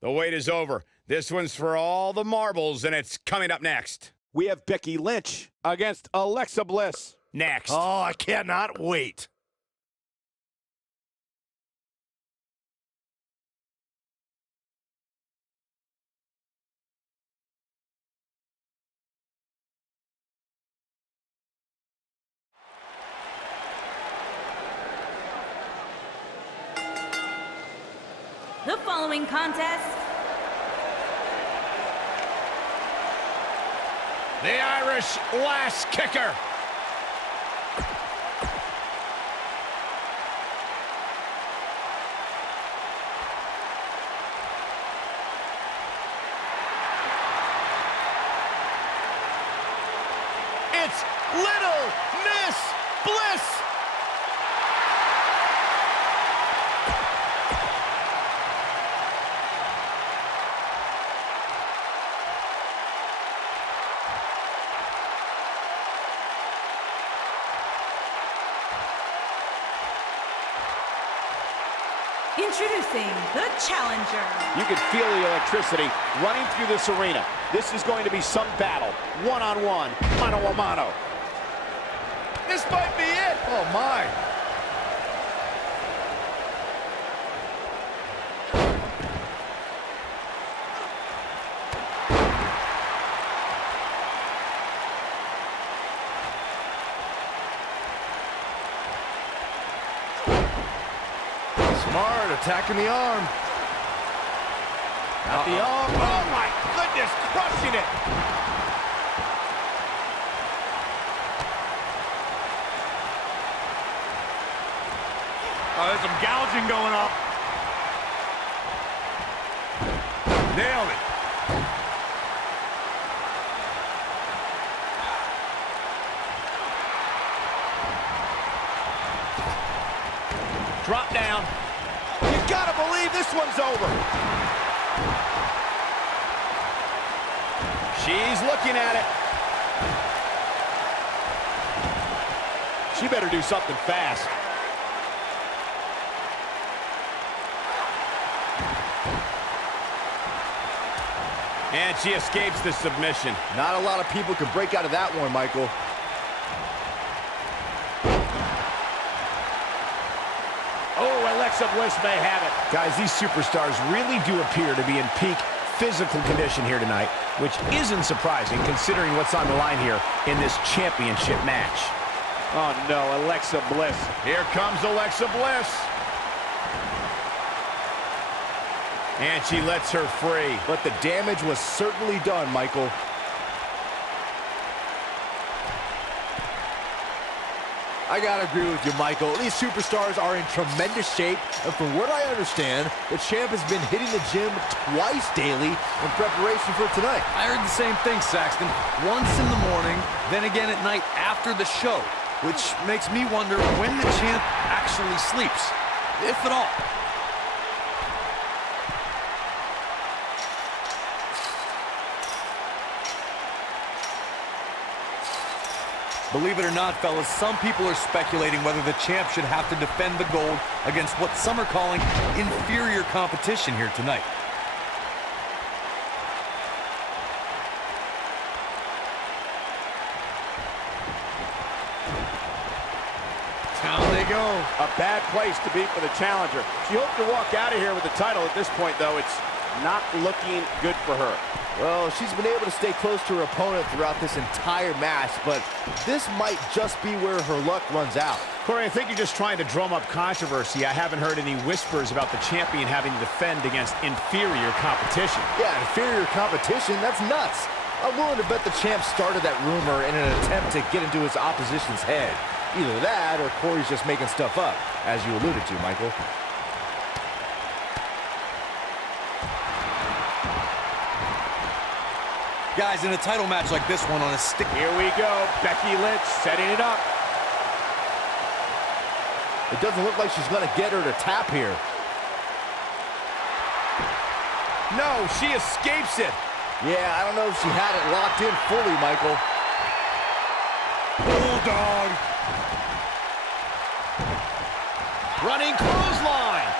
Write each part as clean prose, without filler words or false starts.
The wait is over. This one's for all the marbles, and it's coming up next. We have Becky Lynch against Alexa Bliss. Next. Oh, I cannot wait. The following contest. The Irish last kicker. It's Little Miss Bliss. Introducing the challenger. You can feel the electricity running through this arena. This is going to be some battle. One-on-one, mano-a-mano. This might be it. Oh, my. Smart, attacking the arm. Got the arm. Oh, my goodness, crushing it. Oh, there's some gouging going on. Nailed it. Drop down. You gotta believe this one's over. She's looking at it. She better do something fast. And she escapes the submission. Not a lot of people could break out of that one, Michael. Oh, Alexa Bliss may have it. Guys, these superstars really do appear to be in peak physical condition here tonight, which isn't surprising considering what's on the line here in this championship match. Oh, no, Alexa Bliss. Here comes Alexa Bliss. And she lets her free. But the damage was certainly done, Michael. I gotta agree with you, Michael. These superstars are in tremendous shape, and from what I understand, the champ has been hitting the gym twice daily in preparation for tonight. I heard the same thing, Saxton. Once in the morning, then again at night after the show, which makes me wonder when the champ actually sleeps, if at all. Believe it or not, fellas, some people are speculating whether the champ should have to defend the gold against what some are calling inferior competition here tonight. Down they go. A bad place to be for the challenger. She hoped to walk out of here with the title. At this point, though, it's not looking good for her. Well, she's been able to stay close to her opponent throughout this entire match, but this might just be where her luck runs out. Corey, I think you're just trying to drum up controversy. I haven't heard any whispers about the champion having to defend against inferior competition. Yeah, inferior competition, that's nuts. I'm willing to bet the champ started that rumor in an attempt to get into his opposition's head. Either that, or Corey's just making stuff up, as you alluded to, Michael. Guys, in a title match like this one on a stick... Here we go. Becky Lynch setting it up. It doesn't look like she's going to get her to tap here. No, she escapes it. Yeah, I don't know if she had it locked in fully, Michael. Bulldog. Running clothesline.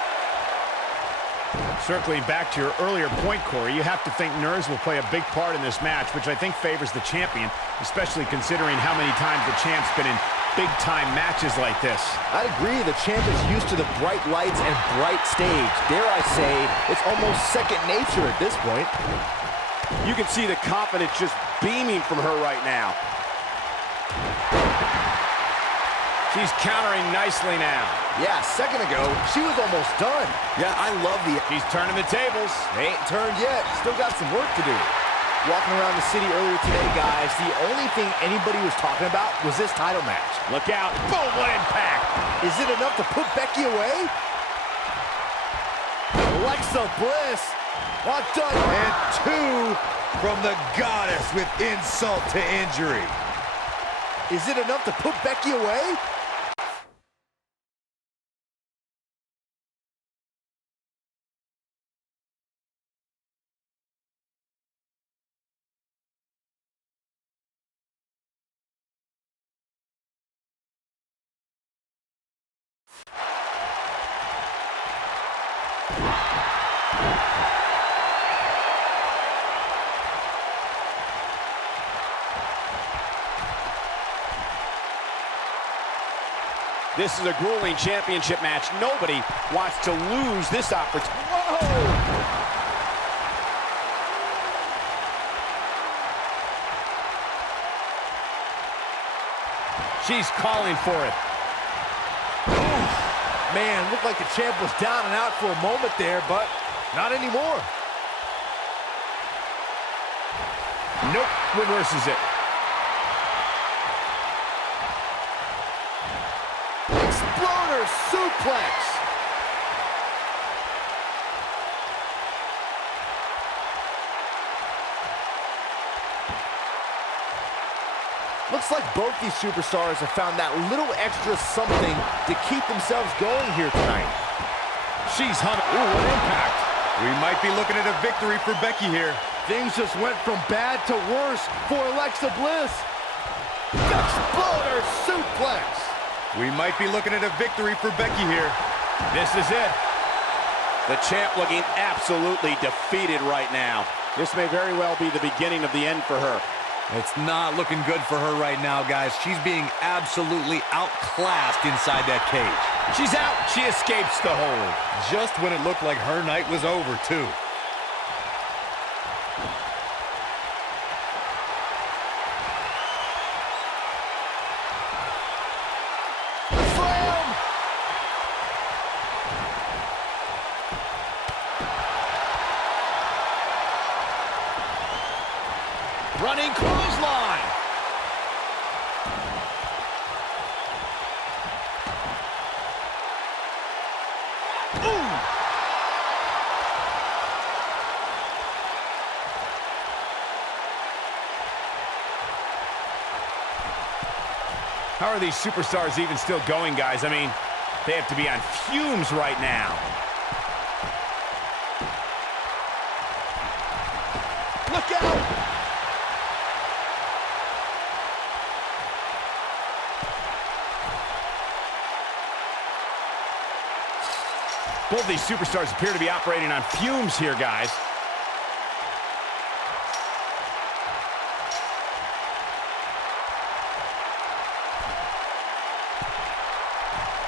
Circling back to your earlier point, Corey, you have to think nerves will play a big part in this match, which I think favors the champion, especially considering how many times the champ's been in big-time matches like this. I'd agree. The champ is used to the bright lights and bright stage. Dare I say, it's almost second nature at this point. You can see the confidence just beaming from her right now. She's countering nicely now. Yeah, a second ago, she was almost done. Yeah, I love the... She's turning the tables. They ain't turned yet. Still got some work to do. Walking around the city earlier today, guys, the only thing anybody was talking about was this title match. Look out. Boom, what impact. Is it enough to put Becky away? Alexa Bliss. Not done. And two from the goddess with insult to injury. Is it enough to put Becky away? This is a grueling championship match. Nobody wants to lose this opportunity. Whoa! She's calling for it. Man, looked like the champ was down and out for a moment there, but not anymore. Nope, reverses it. Exploder suplex. Looks like both these superstars have found that little extra something to keep themselves going here tonight. She's humming. Ooh, what impact. We might be looking at a victory for Becky here. Things just went from bad to worse for Alexa Bliss. Exploder suplex. We might be looking at a victory for Becky here. This is it. The champ looking absolutely defeated right now. This may very well be the beginning of the end for her. It's not looking good for her right now, guys. She's being absolutely outclassed inside that cage. She's out. She escapes the hold. Just when it looked like her night was over, too. Slam! Running clothesline. Ooh. How are these superstars even still going, guys? I mean, they have to be on fumes right now. Look out! Both these superstars appear to be operating on fumes here, guys.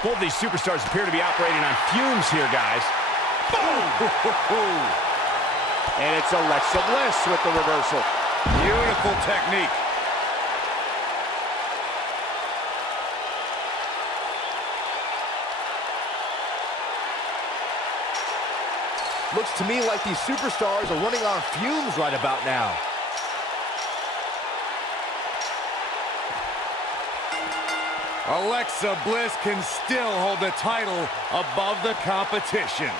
Both these superstars appear to be operating on fumes here, guys. Boom! And it's Alexa Bliss with the reversal. Beautiful technique. Looks to me like these superstars are running on fumes right about now. Alexa Bliss can still hold the title above the competition.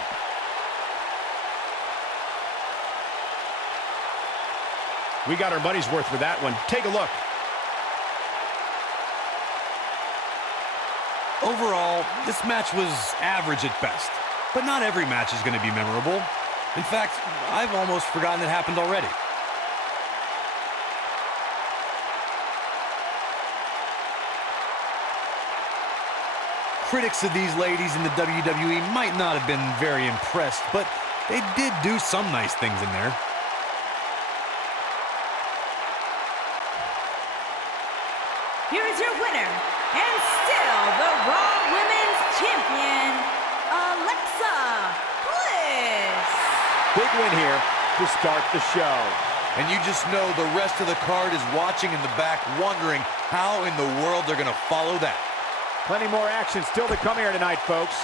We got our money's worth with that one. Take a look. Overall, this match was average at best. But not every match is going to be memorable. In fact, I've almost forgotten it happened already. Critics of these ladies in the WWE might not have been very impressed, but they did do some nice things in there. Here is your winner, and still the Raw Women's Champion, Alexa Bliss. Big win here to start the show. And you just know the rest of the card is watching in the back, wondering how in the world they're going to follow that. Plenty more action still to come here tonight, folks.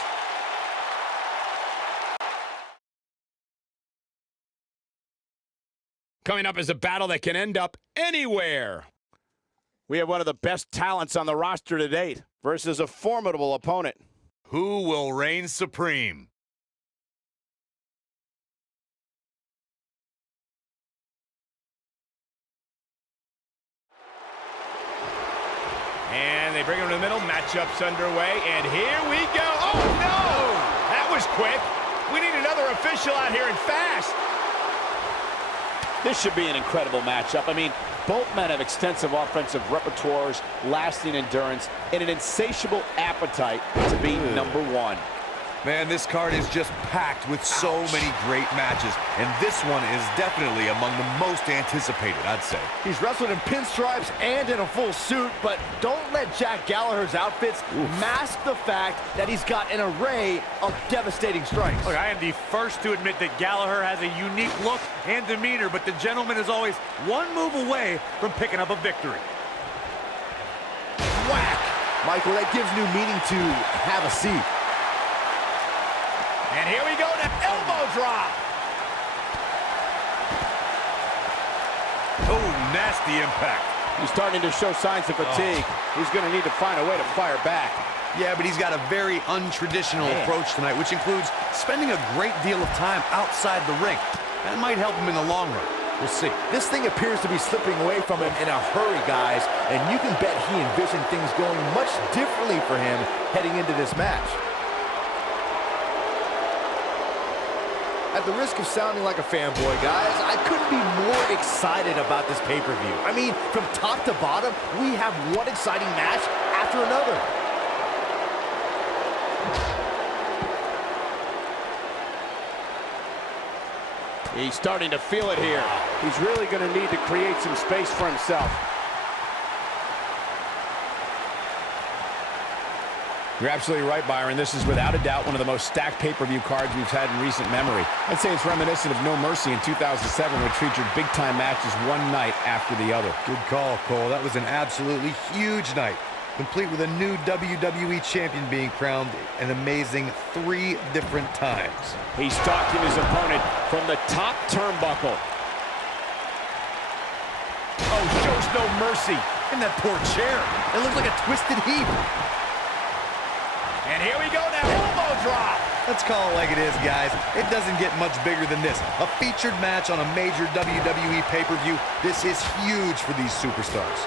Coming up is a battle that can end up anywhere. We have one of the best talents on the roster to date versus a formidable opponent. Who will reign supreme? And they bring him to the middle. Matchup's underway. And here we go. Oh, no! That was quick. We need another official out here and fast. This should be an incredible matchup. I mean, both men have extensive offensive repertoires, lasting endurance, and an insatiable appetite to be number one. Man, this card is just packed with so many great matches, and this one is definitely among the most anticipated, I'd say. He's wrestled in pinstripes and in a full suit, but don't let Jack Gallagher's outfits mask the fact that he's got an array of devastating strikes. Look, I am the first to admit that Gallagher has a unique look and demeanor, but the gentleman is always one move away from picking up a victory. Whack! Michael, that gives new meaning to have a seat. And here we go, to elbow drop. Oh, nasty impact. He's starting to show signs of fatigue. He's going to need to find a way to fire back. Yeah, but he's got a very untraditional approach tonight, which includes spending a great deal of time outside the ring. That might help him in the long run. We'll see. This thing appears to be slipping away from him in a hurry, guys, and you can bet he envisioned things going much differently for him heading into this match. At the risk of sounding like a fanboy, guys, I couldn't be more excited about this pay-per-view. I mean, from top to bottom, we have one exciting match after another. He's starting to feel it here. He's really going to need to create some space for himself. You're absolutely right, Byron. This is without a doubt one of the most stacked pay-per-view cards we've had in recent memory. I'd say it's reminiscent of No Mercy in 2007, which featured big-time matches one night after the other. Good call, Cole. That was an absolutely huge night, complete with a new WWE champion being crowned an amazing 3 different times. He's stalking his opponent from the top turnbuckle. Oh, shows no mercy. And that poor chair. It looks like a twisted heap. And here we go now, elbow drop. Let's call it like it is, guys. It doesn't get much bigger than this. A featured match on a major WWE pay-per-view. This is huge for these superstars.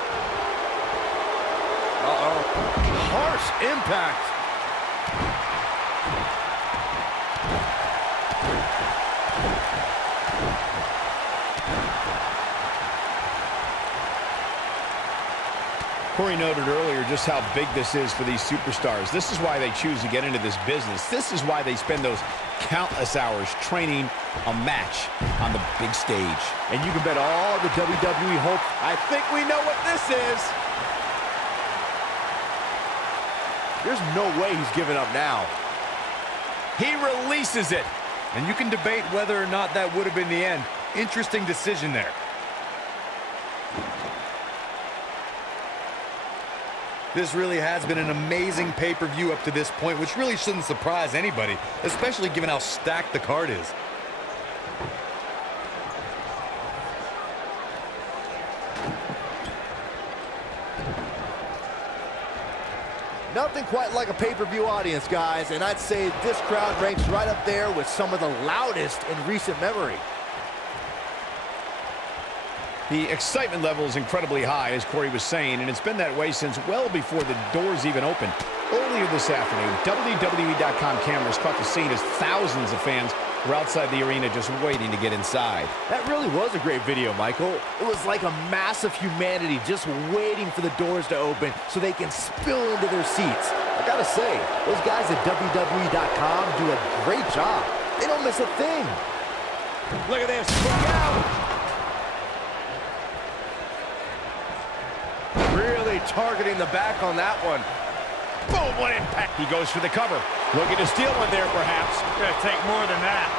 Harsh impact. Corey noted earlier just how big this is for these superstars. This is why they choose to get into this business. This is why they spend those countless hours training a match on the big stage. And you can bet all the WWE hope. I think we know what this is. There's no way he's giving up now. He releases it. And you can debate whether or not that would have been the end. Interesting decision there. This really has been an amazing pay-per-view up to this point, which really shouldn't surprise anybody, especially given how stacked the card is. Nothing quite like a pay-per-view audience, guys, and I'd say this crowd ranks right up there with some of the loudest in recent memory. The excitement level is incredibly high, as Corey was saying, and it's been that way since well before the doors even opened. Earlier this afternoon, WWE.com cameras caught the scene as thousands of fans were outside the arena just waiting to get inside. That really was a great video, Michael. It was like a mass of humanity just waiting for the doors to open so they can spill into their seats. I gotta say, those guys at WWE.com do a great job. They don't miss a thing. Look at this. Look out. Really targeting the back on that one. Boom, what impact. He goes for the cover. Looking to steal one there, perhaps. Gonna take more than that.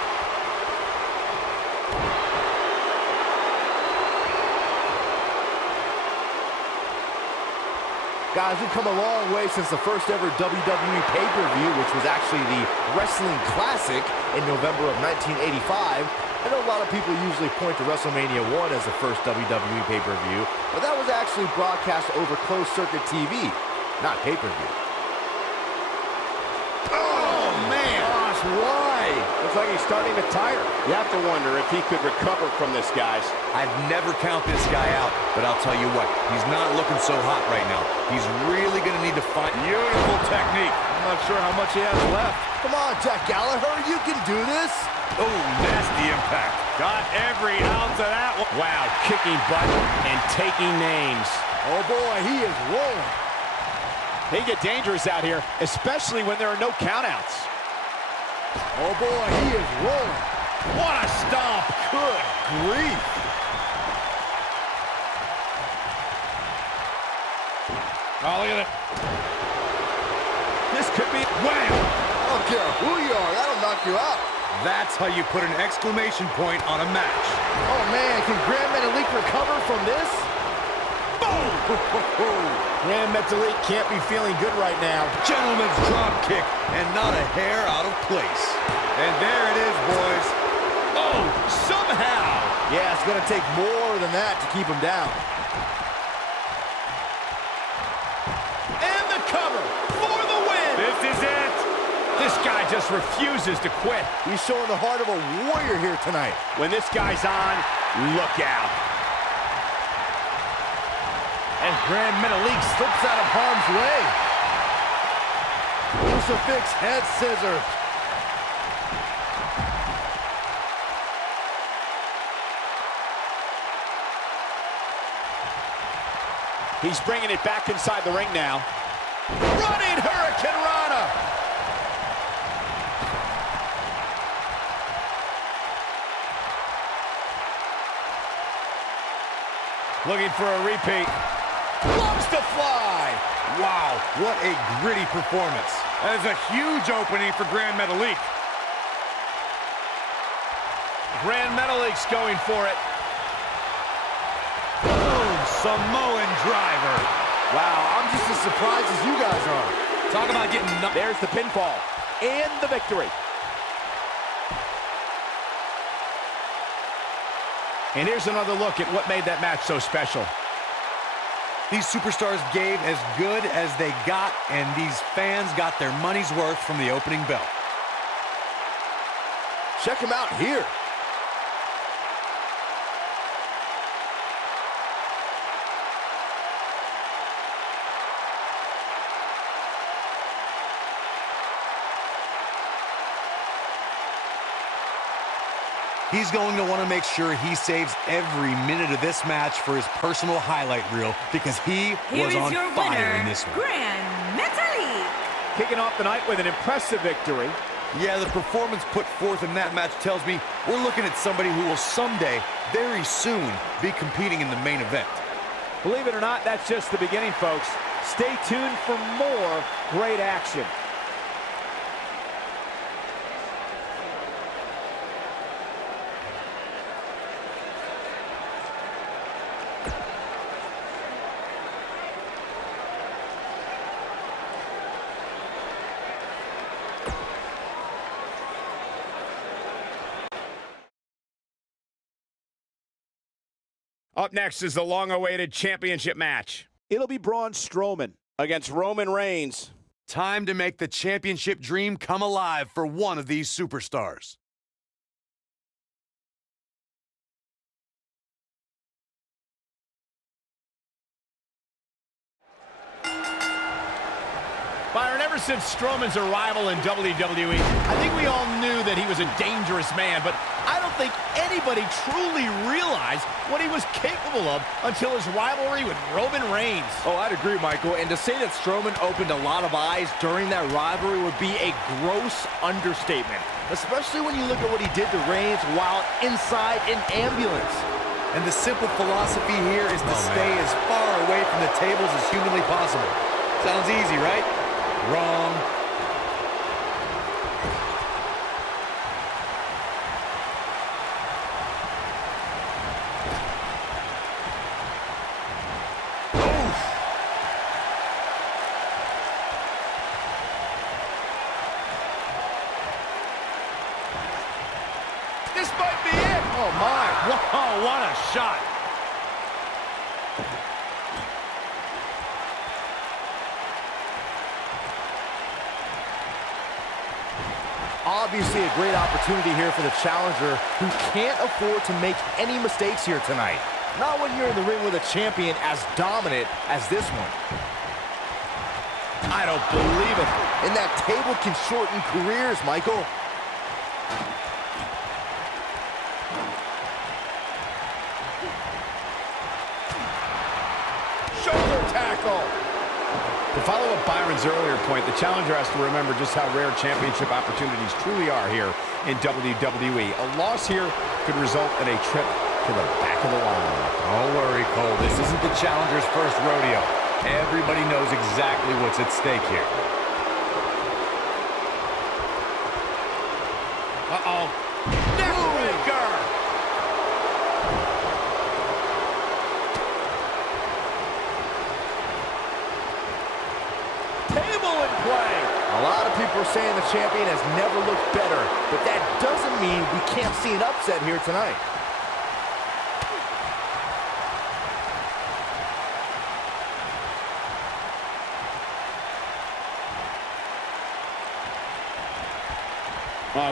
Guys, we've come a long way since the first ever WWE pay-per-view, which was actually the Wrestling Classic in November of 1985. I know a lot of people usually point to WrestleMania 1 as the first WWE pay-per-view, but that was actually broadcast over closed-circuit TV, not pay-per-view. Oh, man. Gosh, why? Looks like he's starting to tire. You have to wonder if he could recover from this, guys. I'd never count this guy out, but I'll tell you what, he's not looking so hot right now. He's really going to need to find Beautiful technique. I'm not sure how much he has left. Come on, Jack Gallagher, you can do this. Oh, nasty impact. Got every ounce of that one. Wow, kicking butt and taking names. Oh, boy, he is rolling. They get dangerous out here, especially when there are no countouts. Oh, boy, he is rolling. What a stomp. Good grief. Oh, look at it. This could be... Wow. I don't care who you are, that'll knock you out. That's how you put an exclamation point on a match. Oh, man, can Grand Metalik recover from this? Grand Metalik can't be feeling good right now. Gentleman's drop kick, and not a hair out of place. And there it is, boys. Oh, somehow. Yeah, it's going to take more than that to keep him down. And the cover for the win. This is it. This guy just refuses to quit. He's showing the heart of a warrior here tonight. When this guy's on, look out. And Grand Metalik slips out of harm's way. Crucifix head scissors. He's bringing it back inside the ring now. Running Hurricane Rana. Looking for a repeat. Loves to fly. Wow, what a gritty performance. That is a huge opening for Grand Metalik. Grand Metalik's going for it. Boom, Samoan driver. Wow, I'm just as surprised as you guys are. Talk about getting... There's the pinfall and the victory. And here's another look at what made that match so special. These superstars gave as good as they got, and these fans got their money's worth from the opening bell. Check him out here. He's going to want to make sure he saves every minute of this match for his personal highlight reel, because he was on fire in this one. Grand Metalik. Kicking off the night with an impressive victory. Yeah, the performance put forth in that match tells me we're looking at somebody who will someday, very soon, be competing in the main event. Believe it or not, that's just the beginning, folks. Stay tuned for more great action. Up next is the long-awaited championship match. It'll be Braun Strowman against Roman Reigns. Time to make the championship dream come alive for one of these superstars. Byron, ever since Strowman's arrival in WWE, I think we all knew that he was a dangerous man, but I don't think anybody truly realized what he was capable of until his rivalry with Roman Reigns. Oh, I'd agree, Michael. And to say that Strowman opened a lot of eyes during that rivalry would be a gross understatement, especially when you look at what he did to Reigns while inside an ambulance. And the simple philosophy here is to stay as far away from the tables as humanly possible. Sounds easy, right? Wrong. This might be it. Oh, my. Whoa, what a shot. Obviously a great opportunity here for the challenger who can't afford to make any mistakes here tonight. Not when you're in the ring with a champion as dominant as this one. I don't believe it. And that table can shorten careers, Michael. Shoulder tackle. To follow up Byron's earlier point, the challenger has to remember just how rare championship opportunities truly are here in WWE. A loss here could result in a trip to the back of the line. Don't worry, Cole. This isn't the challenger's first rodeo. Everybody knows exactly what's at stake here. Uh-oh. Neckbreaker! Table in play. A lot of people are saying the champion has never looked better, but that doesn't mean we can't see an upset here tonight.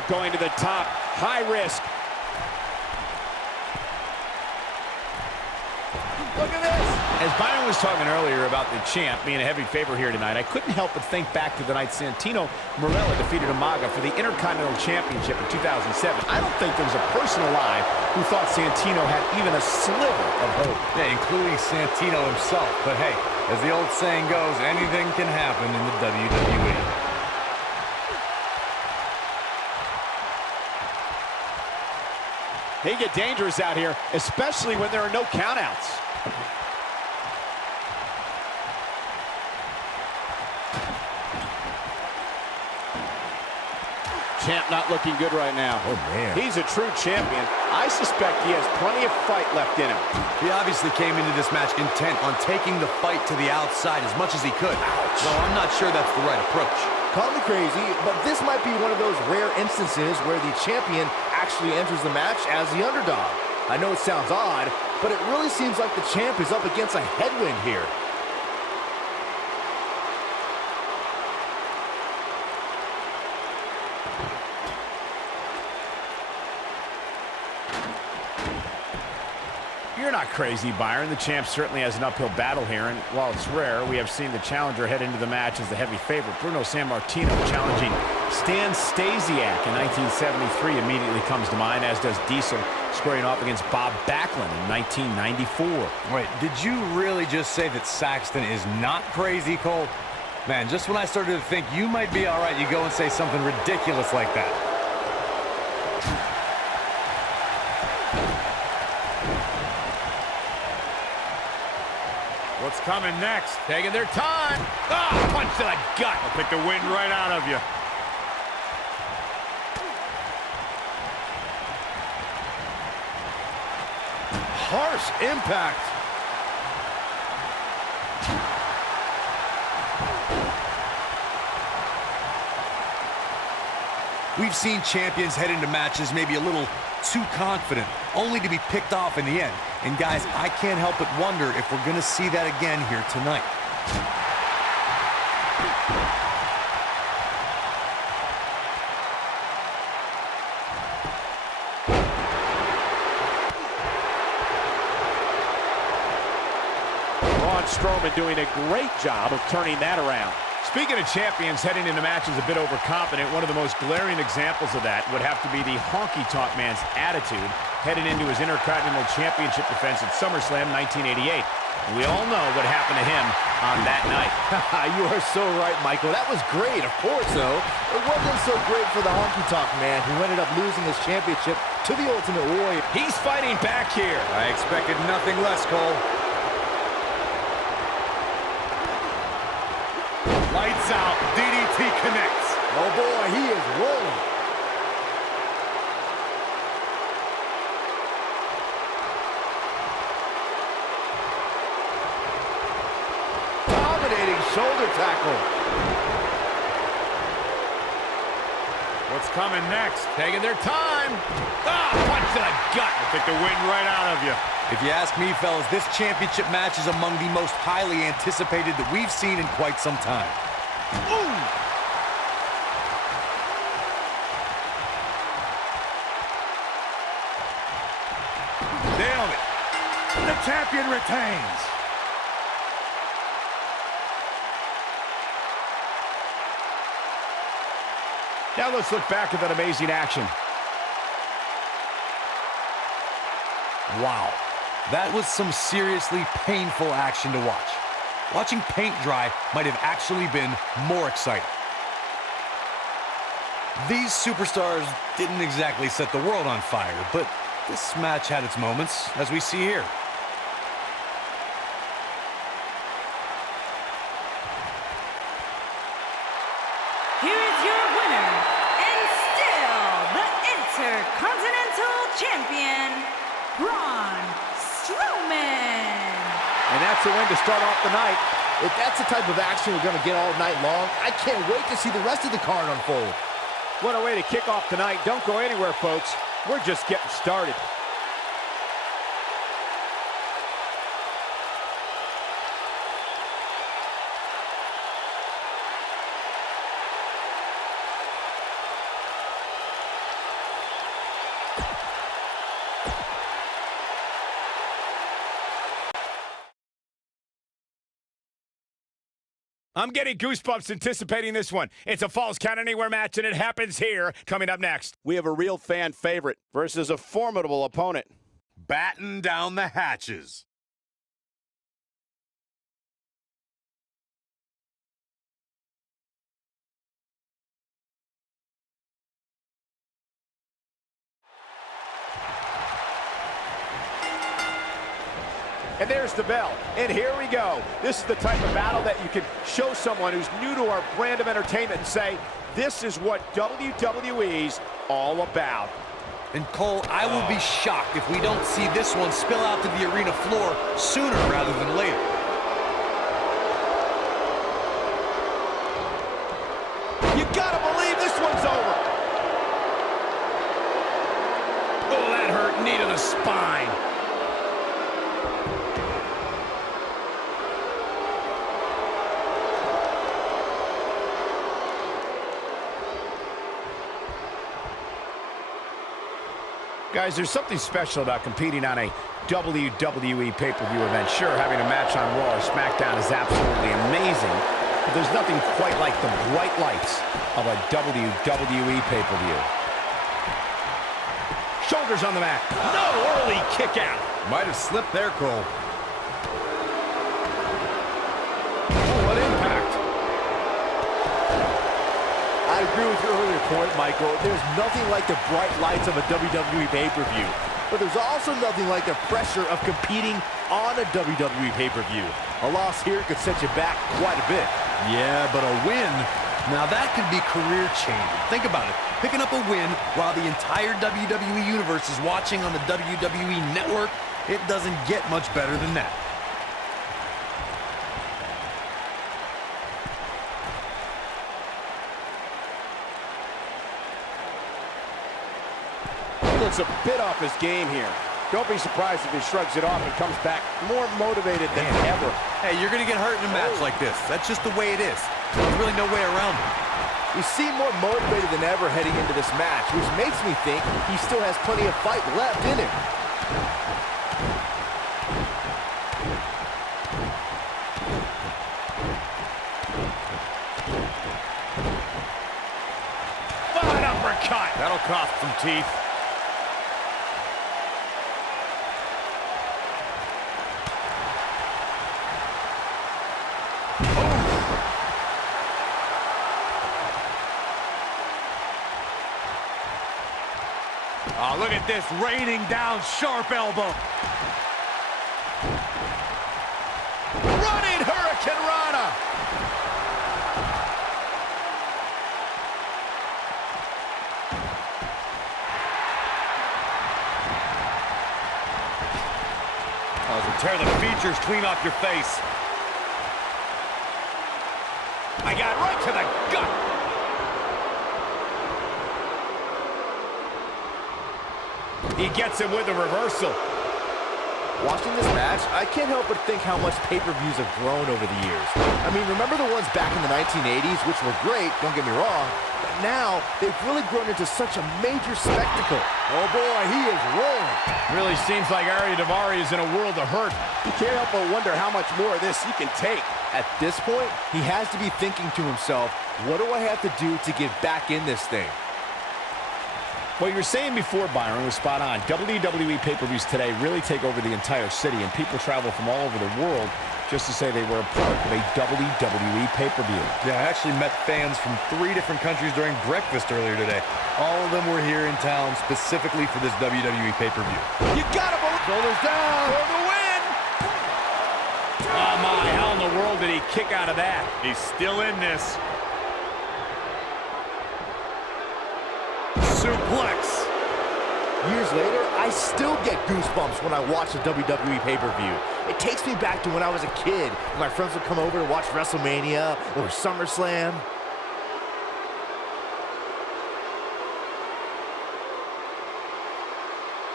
Going to the top, high risk. Look at this. As Byron was talking earlier about the champ being a heavy favorite here tonight, I couldn't help but think back to the night Santino Marella defeated Umaga for the Intercontinental Championship in 2007. I don't think there was a person alive who thought Santino had even a sliver of hope. Yeah, including Santino himself. But hey, as the old saying goes, anything can happen in the WWE. They get dangerous out here, especially when there are no countouts. Champ not looking good right now. Oh, man. He's a true champion. I suspect he has plenty of fight left in him. He obviously came into this match intent on taking the fight to the outside as much as he could. Though I'm not sure that's the right approach. Call me crazy, but this might be one of those rare instances where the champion actually enters the match as the underdog. I know it sounds odd, but it really seems like the champ is up against a headwind here. You're not crazy, Byron. The champ certainly has an uphill battle here, and while it's rare, we have seen the challenger head into the match as the heavy favorite. Bruno Sammartino challenging Stan Stasiak in 1973 immediately comes to mind, as does Diesel squaring off against Bob Backlund in 1994. Wait, did you really just say that Saxton is not crazy, Cole? Man, just when I started to think you might be all right, you go and say something ridiculous like that. What's coming next? Taking their time. Ah, punch to the gut. I'll take the wind right out of you. Harsh impact. We've seen champions head into matches maybe a little too confident, only to be picked off in the end. And guys, I can't help but wonder if we're going to see that again here tonight. Braun Strowman doing a great job of turning that around. Speaking of champions heading into matches a bit overconfident, one of the most glaring examples of that would have to be the honky-tonk man's attitude heading into his Intercontinental Championship defense at SummerSlam 1988. We all know what happened to him on that night. You are so right, Michael. That was great, of course, though. It wasn't so great for the honky-tonk man who ended up losing his championship to the Ultimate Warrior. He's fighting back here. I expected nothing less, Cole. Lights out. DDT connects. Oh, boy, he is rolling. Dominating shoulder tackle. What's coming next? Taking their time. Ah, punch to the gut. Take the wind right out of you. If you ask me, fellas, this championship match is among the most highly anticipated that we've seen in quite some time. Ooh! Nailed it. The champion retains. Now let's look back at that amazing action. Wow, that was some seriously painful action to watch. Watching paint dry might have actually been more exciting. These superstars didn't exactly set the world on fire, but this match had its moments, as we see here. Here is your winner, and still the Intercontinental Champion, Braun Strowman. And that's the win to start off the night. If that's the type of action we're going to get all night long, I can't wait to see the rest of the card unfold. What a way to kick off tonight. Don't go anywhere, folks. We're just getting started. I'm getting goosebumps anticipating this one. It's a Falls Count Anywhere match, and it happens here. Coming up next. We have a real fan favorite versus a formidable opponent. Batten down the hatches. And there's the bell. And here we go. This is the type of battle that you can show someone who's new to our brand of entertainment and say, this is what WWE's all about. And Cole, I will be shocked if we don't see this one spill out to the arena floor sooner rather than later. You gotta believe this one's over. Oh, that hurt. Knee to the spine. Guys, there's something special about competing on a WWE pay-per-view event. Sure, having a match on Raw or SmackDown is absolutely amazing, but there's nothing quite like the bright lights of a WWE pay-per-view. Shoulders on the mat. No, early kick out. Might have slipped there, Cole. Oh, what impact. I agree with your earlier point, Michael. There's nothing like the bright lights of a WWE pay-per-view. But there's also nothing like the pressure of competing on a WWE pay-per-view. A loss here could set you back quite a bit. Yeah, but a win, now that could be career-changing. Think about it. Picking up a win while the entire WWE Universe is watching on the WWE Network, it doesn't get much better than that. Looks a bit off his game here. Don't be surprised if he shrugs it off and comes back more motivated than ever. Hey, you're going to get hurt in a match like this. That's just the way it is. There's really no way around it. He seemed more motivated than ever heading into this match, which makes me think he still has plenty of fight left in him. uppercut. That'll cost some teeth. Oh, look at this, raining down sharp elbow. Running Hurricane Rana. Oh, to tear the features clean off your face. I got right to the gut. He gets him with a reversal. Watching this match, I can't help but think how much pay-per-views have grown over the years. I mean, remember the ones back in the 1980s, which were great, don't get me wrong, but now they've really grown into such a major spectacle. Oh boy, he is rolling. Really seems like Ari Daivari is in a world of hurt. You can't help but wonder how much more of this he can take. At this point, he has to be thinking to himself, what do I have to do to get back in this thing? What you were saying before, Byron, was spot on. WWE pay-per-views today really take over the entire city, and people travel from all over the world just to say they were a part of a WWE pay-per-view. Yeah, I actually met fans from 3 different countries during breakfast earlier today. All of them were here in town specifically for this WWE pay-per-view. You got him! Shoulders down for the win! Oh my, how in the world did he kick out of that? He's still in this. Suplex. Years later, I still get goosebumps when I watch a WWE pay-per-view. It takes me back to when I was a kid, and my friends would come over to watch WrestleMania or SummerSlam.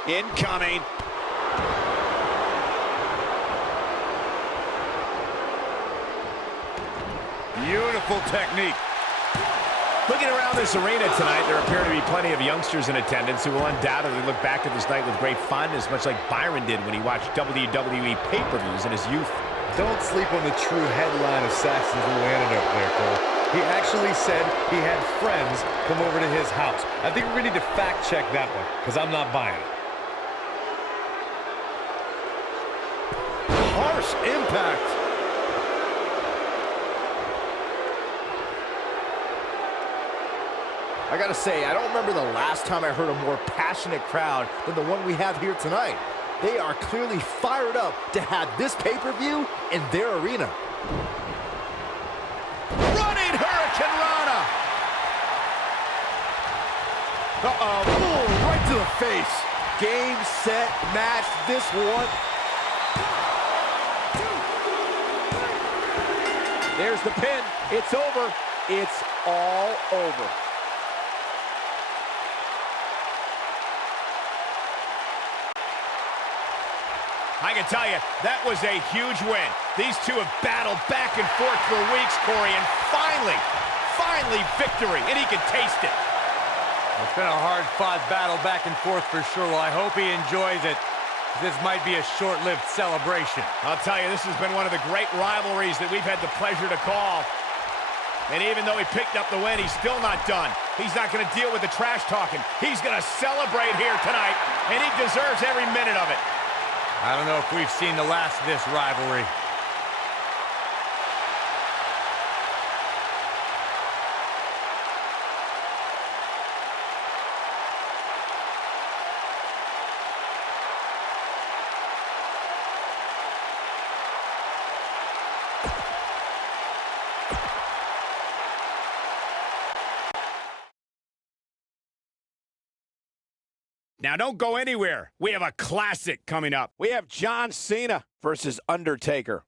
Incoming. Beautiful technique. Looking around this arena tonight, there appear to be plenty of youngsters in attendance who will undoubtedly look back at this night with great fondness, much like Byron did when he watched WWE pay-per-views in his youth. Don't sleep on the true headline of Saxton's little antidote there, Cole. He actually said he had friends come over to his house. I think we're going to need to fact-check that one, because I'm not buying it. Harsh impact. I gotta say, I don't remember the last time I heard a more passionate crowd than the one we have here tonight. They are clearly fired up to have this pay-per-view in their arena. Running Hurricane Rana! Uh-oh, boom, right to the face. Game, set, match, this one. There's the pin. It's over. It's all over. I can tell you, that was a huge win. These two have battled back and forth for weeks, Corey, and finally victory, and he can taste it. It's been a hard-fought battle back and forth for sure. Well, I hope he enjoys it. This might be a short-lived celebration. I'll tell you, this has been one of the great rivalries that we've had the pleasure to call. And even though he picked up the win, he's still not done. He's not going to deal with the trash talking. He's going to celebrate here tonight, and he deserves every minute of it. I don't know if we've seen the last of this rivalry. Now, don't go anywhere. We have a classic coming up. We have John Cena versus Undertaker.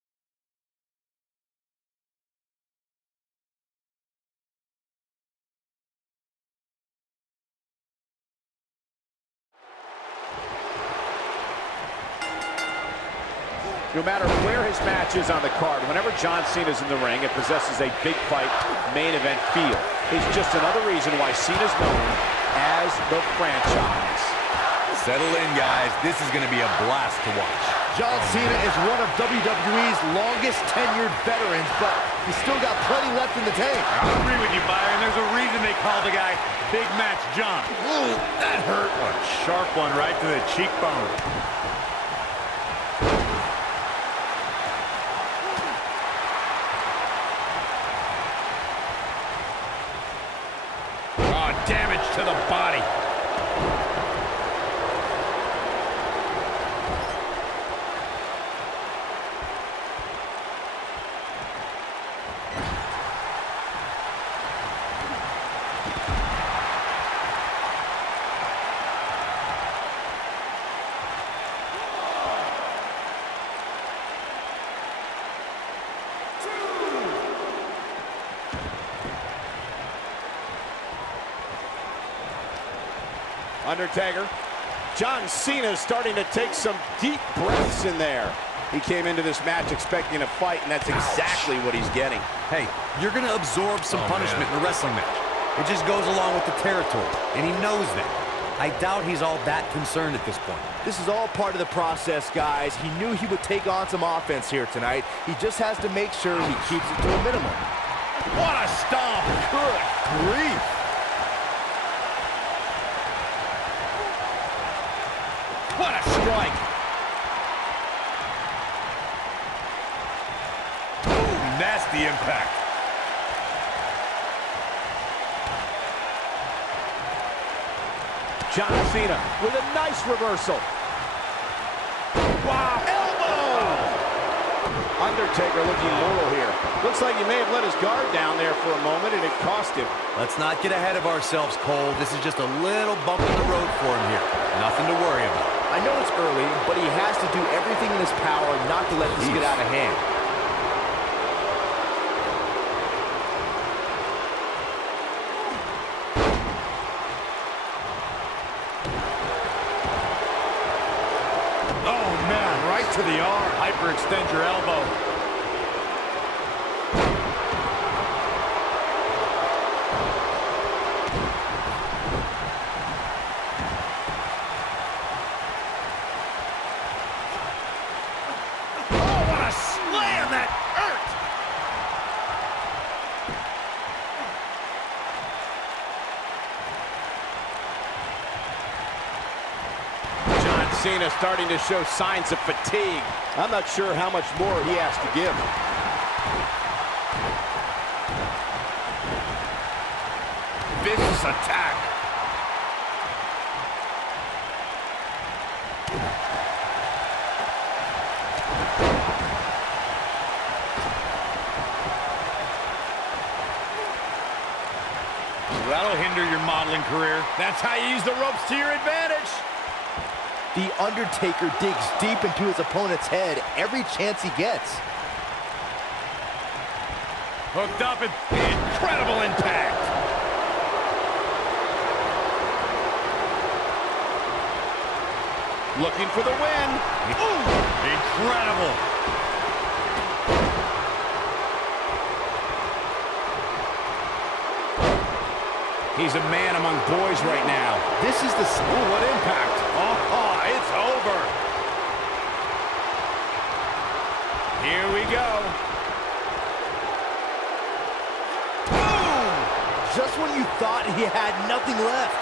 No matter where his match is on the card, whenever John Cena's in the ring, it possesses a big fight main event feel. It's just another reason why Cena's known as the franchise. Settle in, guys. This is going to be a blast to watch. John Cena is one of WWE's longest tenured veterans, but he's still got plenty left in the tank. I agree with you, Byron. There's a reason they call the guy big match, John. Ooh, that hurt. A sharp one right to the cheekbone. Oh, damage to the body. Undertaker. John Cena starting to take some deep breaths in there. He came into this match expecting a fight, and that's exactly what he's getting. Hey, you're going to absorb some punishment in a wrestling match. It just goes along with the territory, and he knows that. I doubt he's all that concerned at this point. This is all part of the process, guys. He knew he would take on some offense here tonight. He just has to make sure he keeps it to a minimum. What a stomp. Good grief. What a strike. Ooh, nasty impact. John Cena with a nice reversal. Wow, elbow! Undertaker looking mortal here. Looks like he may have let his guard down there for a moment, and it cost him. Let's not get ahead of ourselves, Cole. This is just a little bump in the road for him here. Nothing to worry about. I know it's early, but he has to do everything in his power not to let this get out of hand. Oh, man, right to the arm. Hyperextend your elbow. Cena starting to show signs of fatigue. I'm not sure how much more he has to give. Vicious attack. That'll hinder your modeling career. That's how you use the ropes to your advantage. The Undertaker digs deep into his opponent's head every chance he gets. Hooked up and Incredible impact. Looking for the win. ooh, incredible. He's a man among boys right now. This is the... Ooh, what impact. Oh, it's over. Here we go. Boom! Just when you thought he had nothing left.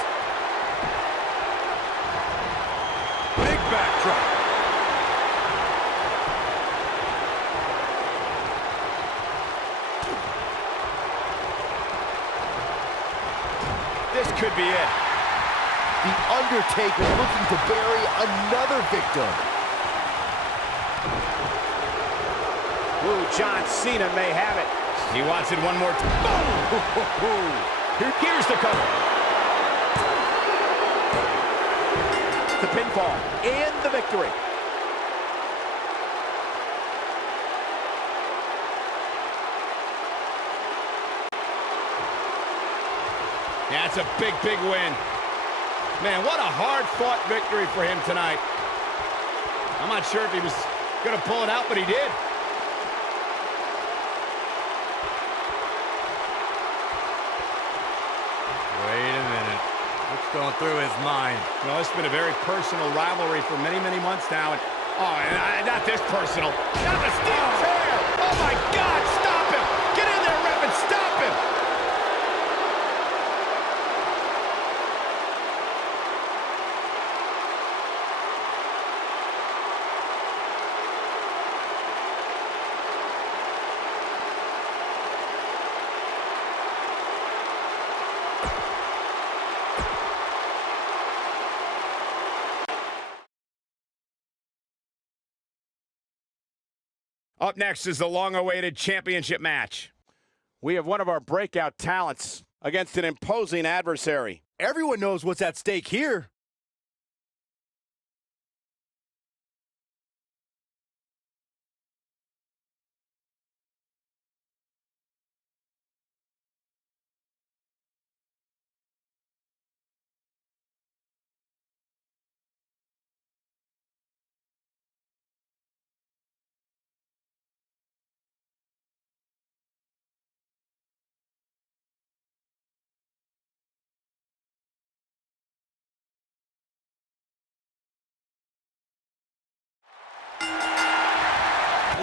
Big backdrop. This could be it. The Undertaker looking to bury another victim. Ooh, John Cena may have it. He wants it one more time. Boom! Here's the cover. The pinfall and the victory. That's a big, big win. Man, what a hard-fought victory for him tonight. I'm not sure if he was going to pull it out, but he did. Wait a minute. What's going through his mind? Well, it's been a very personal rivalry for many, many months now. And not this personal. Not the steel chair. Oh, my God. Stop him. Get in there, ref, and stop him. Up next is the long-awaited championship match. We have one of our breakout talents against an imposing adversary. Everyone knows what's at stake here.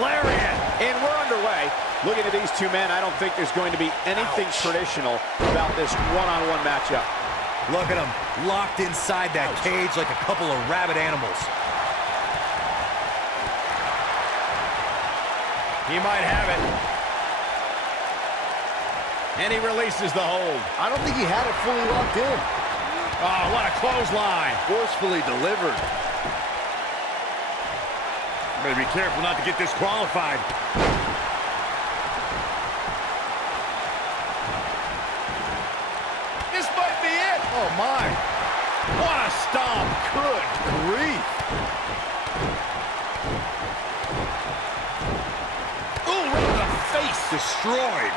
Lariat! And we're underway. Looking at these two men, I don't think there's going to be anything traditional about this one-on-one matchup. Look at them, locked inside that cage like a couple of rabid animals. He might have it. And he releases the hold. I don't think he had it fully locked in. Oh, what a clothesline. Forcefully delivered. Better be careful not to get disqualified. This might be it. Oh, my. What a stomp. Good grief. Ooh, right in the face. Destroyed.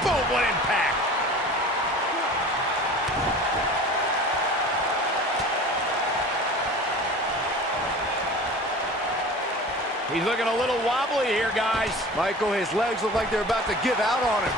Boom, what impact. He's looking a little wobbly here, guys. Michael, his legs look like they're about to give out on him.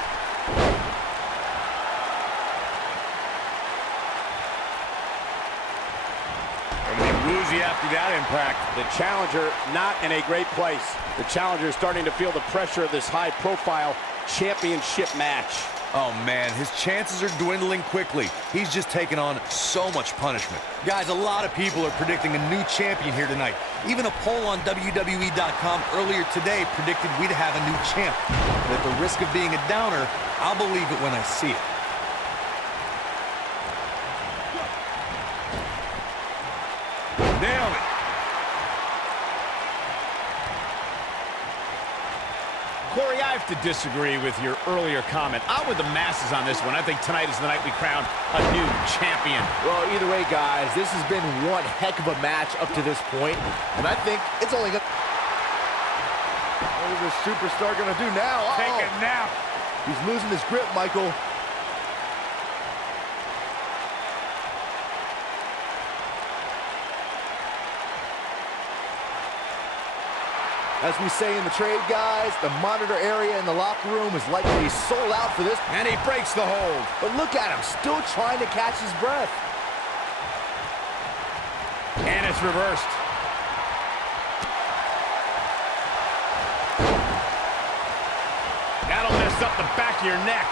Gonna be woozy after that impact. The challenger not in a great place. The challenger is starting to feel the pressure of this high-profile championship match. Oh, man, his chances are dwindling quickly. He's just taken on so much punishment. Guys, a lot of people are predicting a new champion here tonight. Even a poll on WWE.com earlier today predicted we'd have a new champ. But at the risk of being a downer, I'll believe it when I see it. Nailed it. Corey, I have to disagree with your earlier comment. I'm with the masses on this one. I think tonight is the night we crown a new champion. Well, either way, guys, this has been one heck of a match up to this point, and I think it's only going to... What is this superstar going to do now? Take a nap. He's losing his grip, Michael. As we say in the trade, guys, the monitor area in the locker room is likely sold out for this. And he breaks the hold. But look at him, still trying to catch his breath. And it's reversed. That'll mess up the back of your neck.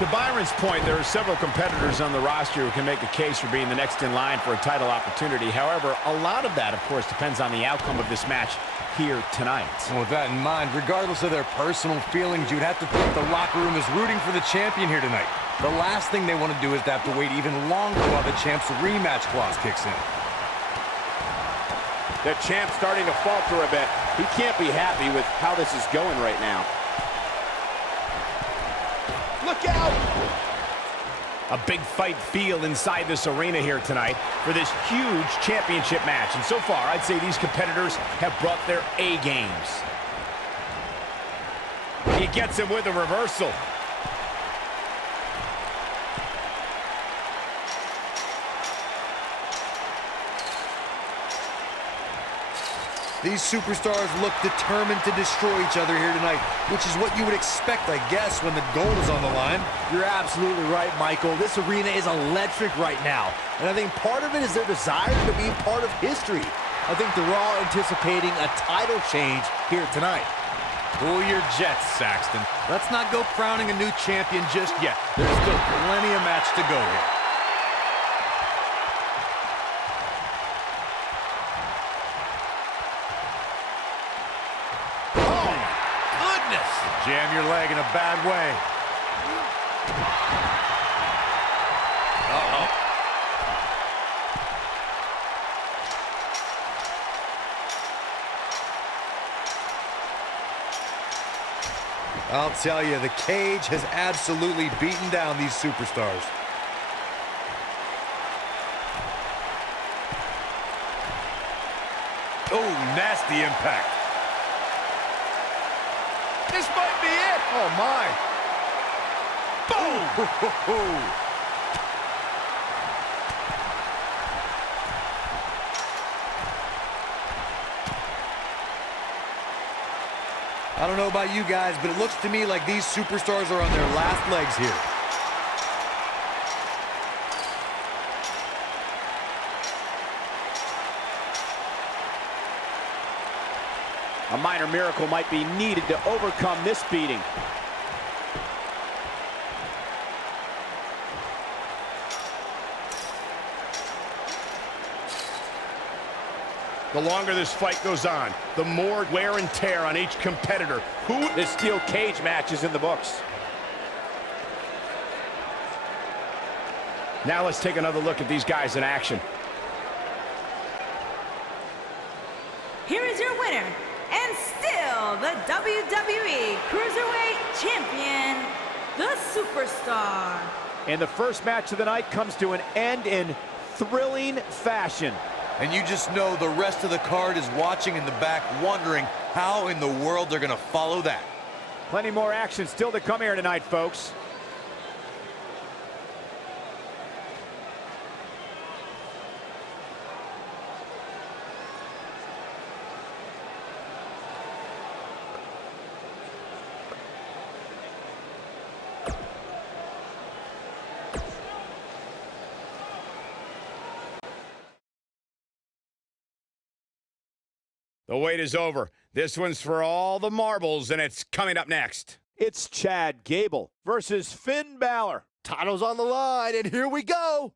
To Byron's point, there are several competitors on the roster who can make a case for being the next in line for a title opportunity. However, a lot of that, of course, depends on the outcome of this match here tonight. And with that in mind, regardless of their personal feelings, you'd have to think the locker room is rooting for the champion here tonight. The last thing they want to do is to have to wait even longer while the champ's rematch clause kicks in. The champ's starting to falter a bit. He can't be happy with how this is going right now. Look out! A big fight feel inside this arena here tonight for this huge championship match. And so far, I'd say these competitors have brought their A games. He gets him with a reversal. These superstars look determined to destroy each other here tonight, which is what you would expect, I guess, when the gold is on the line. You're absolutely right, Michael. This arena is electric right now. And I think part of it is their desire to be part of history. I think they're all anticipating a title change here tonight. Cool your jets, Saxton. Let's not go crowning a new champion just yet. There's still plenty of match to go here. Jam your leg in a bad way. I'll tell you, the cage has absolutely beaten down these superstars. Oh, nasty impact. This might be it. Oh, my. Boom! I don't know about you guys, but it looks to me like these superstars are on their last legs here. A minor miracle might be needed to overcome this beating. The longer this fight goes on, the more wear and tear on each competitor. This steel cage match is in the books. Now let's take another look at these guys in action. Here is your winner, and still the WWE Cruiserweight Champion, the Superstar. And the first match of the night comes to an end in thrilling fashion. And you just know the rest of the card is watching in the back, wondering how in the world they're going to follow that. Plenty more action still to come here tonight, folks. The wait is over. This one's for all the marbles, and it's coming up next. It's Chad Gable versus Finn Balor. Title's on the line, and here we go.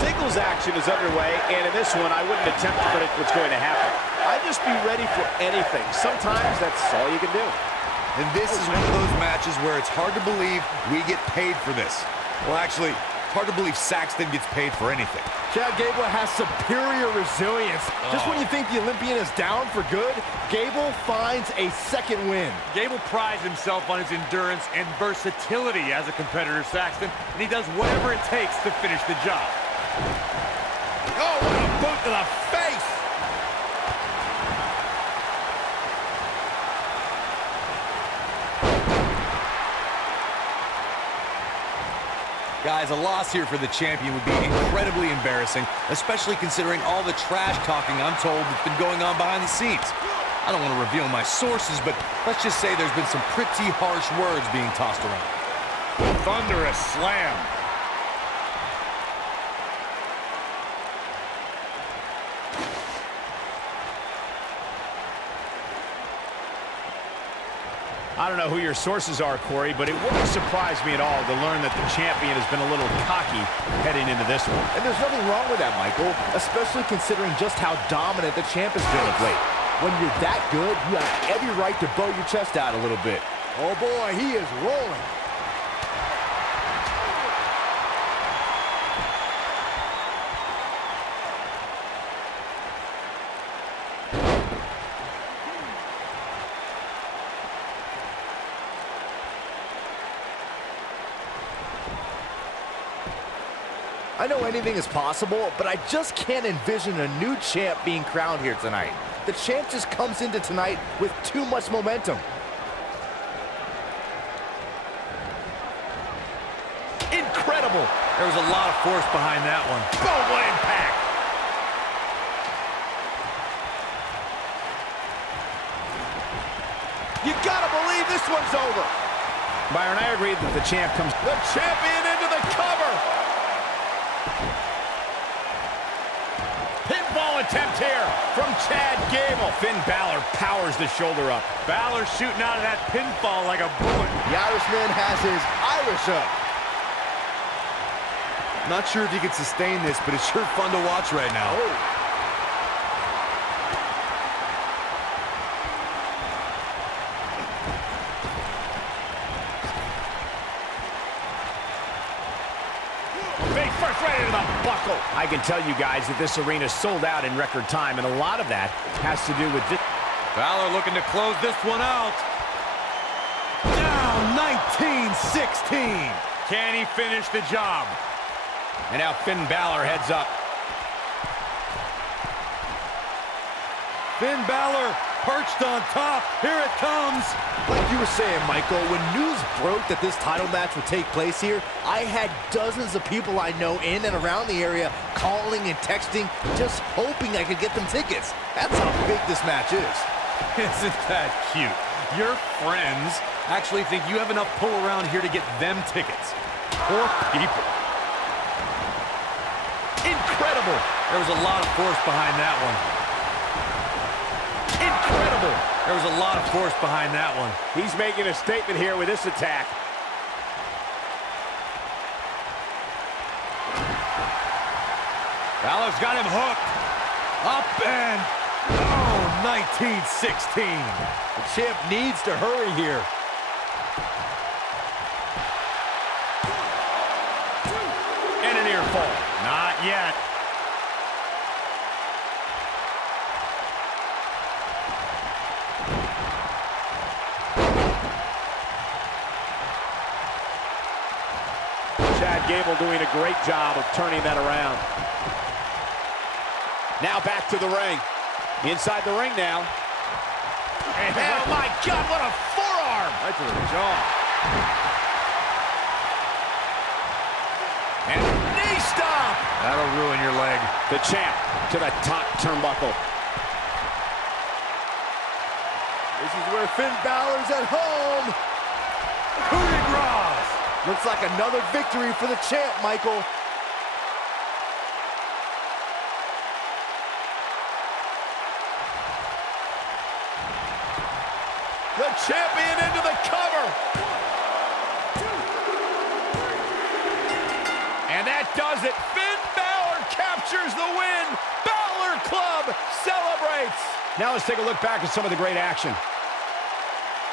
Singles action is underway, and in this one, I wouldn't attempt to predict what's going to happen. I'd just be ready for anything. Sometimes that's all you can do. And this is one of those matches where it's hard to believe we get paid for this. Well, actually, it's hard to believe Saxton gets paid for anything. Chad Gable has superior resilience. Just when you think the Olympian is down for good, Gable finds a second win. Gable prides himself on his endurance and versatility as a competitor, Saxton, and he does whatever it takes to finish the job. Oh, what a boot to the face! Guys, a loss here for the champion would be incredibly embarrassing, especially considering all the trash talking I'm told that's been going on behind the scenes. I don't want to reveal my sources, but let's just say there's been some pretty harsh words being tossed around. Thunderous slam. I don't know who your sources are, Corey, but it wouldn't surprise me at all to learn that the champion has been a little cocky heading into this one. And there's nothing wrong with that, Michael, especially considering just how dominant the champ has been of late. When you're that good, you have every right to bow your chest out a little bit. Oh boy, he is rolling. I know anything is possible, but I just can't envision a new champ being crowned here tonight. The champ just comes into tonight with too much momentum. Incredible! There was a lot of force behind that one. Boom, what impact! You gotta believe this one's over. Byron, I agree that the champ comes... The champion into the cover. Pinfall attempt here from Chad Gable. Finn Balor powers the shoulder up. Balor shooting out of that pinfall like a bullet. The Irishman has his Irish up. Not sure if he can sustain this, but it's sure fun to watch right now. turnbuckle. I can tell you guys that this arena sold out in record time, and a lot of that has to do with this. Balor looking to close this one out. Down 19-16. Can he finish the job? And now Finn Balor heads up. Finn Balor perched on top. Here it comes. Like you were saying, Michael, when news broke that this title match would take place here, I had dozens of people I know in and around the area calling and texting, just hoping I could get them tickets. That's how big this match is. Isn't that cute? Your friends actually think you have enough pull around here to get them tickets. Poor people. Incredible. There was a lot of force behind that one. Incredible. There was a lot of force behind that one. He's making a statement here with this attack. Balor's got him hooked. Up and... Oh, 19-16. The champ needs to hurry here. And an ear fall. Not yet. Chad Gable doing a great job of turning that around. Now back to the ring. Inside the ring now. Oh, my God, what a forearm. Right to the jaw. And knee stomp. That'll ruin your leg. The champ to the top turnbuckle. This is where Finn Balor's at home. Coup de grace. Looks like another victory for the champ, Michael. The champion into the cover. And that does it. Finn Balor captures the win. Balor Club celebrates. Now let's take a look back at some of the great action.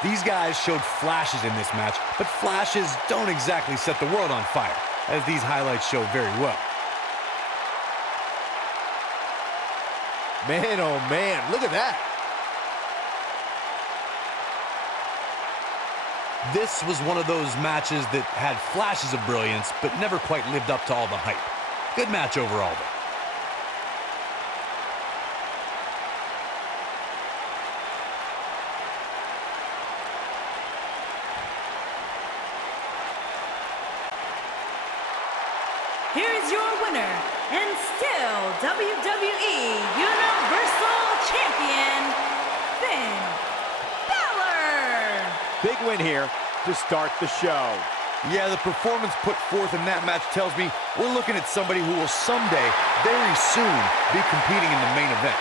These guys showed flashes in this match, but flashes don't exactly set the world on fire, as these highlights show very well. Man, oh man, look at that. This was one of those matches that had flashes of brilliance, but never quite lived up to all the hype. Good match overall, though. Here is your winner, and still WWE Universal Champion, Finn Balor. Big win here to start the show. Yeah, the performance put forth in that match tells me we're looking at somebody who will someday, very soon, be competing in the main event.